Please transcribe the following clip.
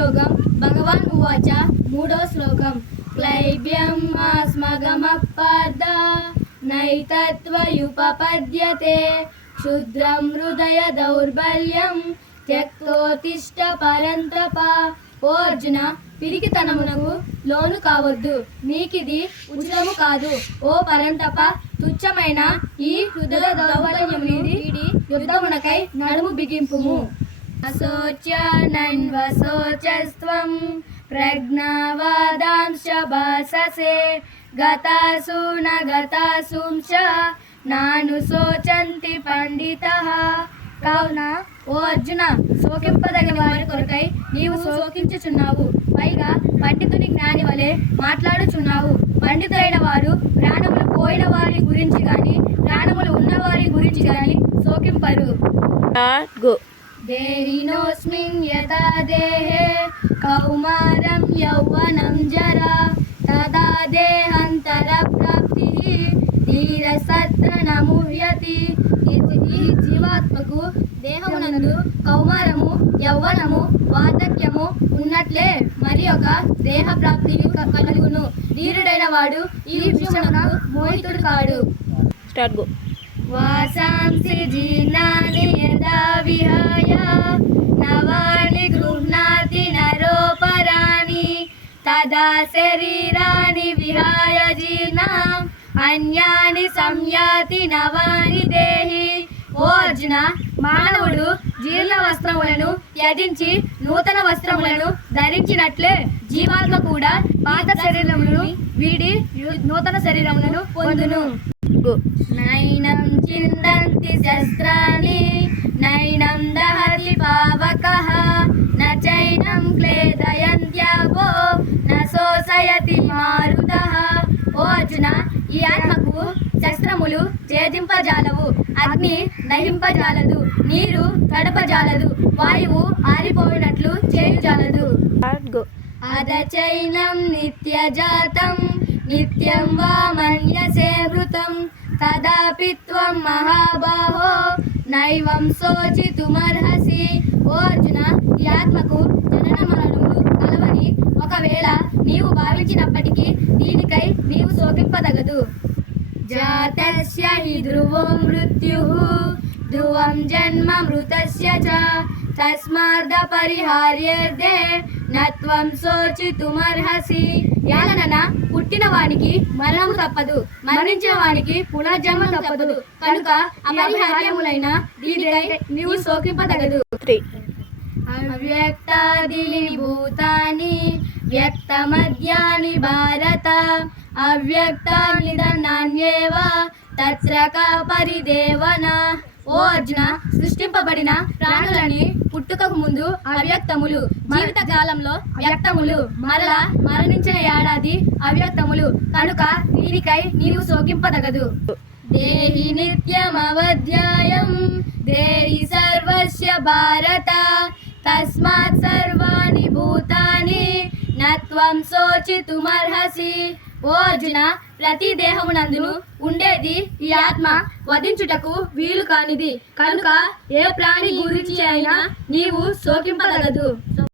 యోగం భగవాన్ ఉవాచ మూడో శ్లోకం క్లైబ్యం ఆస్మగమపార్థ నైతత్వయుపపద్యతే క్షుద్రం హృదయ దౌర్బల్యం త్యక్తోతిష్ట పరంతప. ఓ అర్జున, పిరికితనమునకు లోను కావద్దు, నీకిది ఉచితము కాదు. ఓ పరంతప, తుచ్చమైన ఈ హృదయ దౌర్బల్యముని వీడి యుద్ధమునకై నడుము బిగింపుము. అశోచ్యనన్వశోచస్త్వం ప్రజ్ఞావాదాంశ భాససే గతాసు న గతాసుంశ నాను శోచంతి పండితః. కావున ఓ అర్జున, శోకింపదగిన వారి కొరకై నీవు శోకించుచున్నావు, పైగా పండితుని జ్ఞాని వలె మాట్లాడుచున్నావు. పండితులైన వారు ప్రాణములు పోయిన వారి గురించి గాని ప్రాణములు ఉన్నవారి గురించి గాని శోకింపరు. దేహినోస్మిన్ యథా దేహే కౌమారం యౌవనం జరా తదా దేహాంతర ప్రాప్తి ధీరసత్ర నముహ్యతి. ఈ జీవాత్మకు దేహమునందు కౌమారము, యౌవనము, వార్ధక్యము ఉన్నట్లే మరి ఒక దేహ ప్రాప్తి కలుగును. ధీరుడైన వాడు ఈ విషయమునకు మోహితుడు కాడు. వాసాంసి జీర్ణాని యదా విహాయ నవాని గృహ్ణాతి నరోపరాణి తదా శరీరాని విహాయ జీర్ణం అన్యాని సంయాతి నవాని దేహి. ఓ అర్జున, మానవుడు జీర్ణ వస్త్రములను త్యజించి నూతన వస్త్రములను ధరించినట్లే జీవాత్మ కూడా పాత శరీరములను వీడి నూతన శరీరములను పొందును. నైనం చిందంతి శస్త్రాణి నైనం దహతి పావకః నచైనం క్లేదయంత్యాపో న శోషయతి మారుతః. ఓ అర్జున, ఈ ఆత్మకు శస్త్రములు ఛేదింపజాలవు, అగ్ని దహింపజాలదు, నీరు తడపజాలదు, వాయువు ఆరిపోయినట్లు చేయుజాలదు. అదచైనం నిత్యజాతం నిత్యం వా మన్యసే మృతం తదాపి త్వం మహాబాహో నైవం శోచితుమర్హసి. ఓ అర్జున, ఈ ఆత్మకు జనన మరణములు కలవని ఒకవేళ నీవు భావించినప్పటికీ దీనికై నీవు శోకింపదగదు. జాతస్య హి ధ్రువో మృత్యుః ధ్రువం జన్మ మృతస్య చ తస్మాద్ పరిహార్యేర్దే నత్వం శోచితుమర్హసి. యాలనన పుట్టిన వానికి మరణము తప్పదు, మరణించిన వానికి పునర్జన్మ తప్పదు, కనుక అపరిహార్యములైన దీనికై నీవు శోకింపదగదు. అవ్యక్తాదీని భూతాని వ్యక్తమద్యాని భారత అవ్యక్తాని నాన్యేవ తత్రక పరిదేవన. ఓ అర్జున, సృష్టింపబడిన ప్రాణులని పుట్టుకకు ముందు అవ్యక్తములు, జీవిత కాలంలో వ్యక్తములు, మరలా మరణించిన ఏడాది అవ్యక్తములు, కనుక దీనికై నీవు శోకింపదగదు. దేహి నిత్యమవధ్యాయం దేహి సర్వస్య భారత తస్మాత్ సర్వాణి భూతాని నత్వం శోచితుమర్హసి. ఓ అర్జున, ప్రతి దేహమునందును ఉండేది ఈ ఆత్మ వధించుటకు వీలు కానిది, కనుక ఏ ప్రాణి గురించి అయినా నీవు శోకింపదగదు.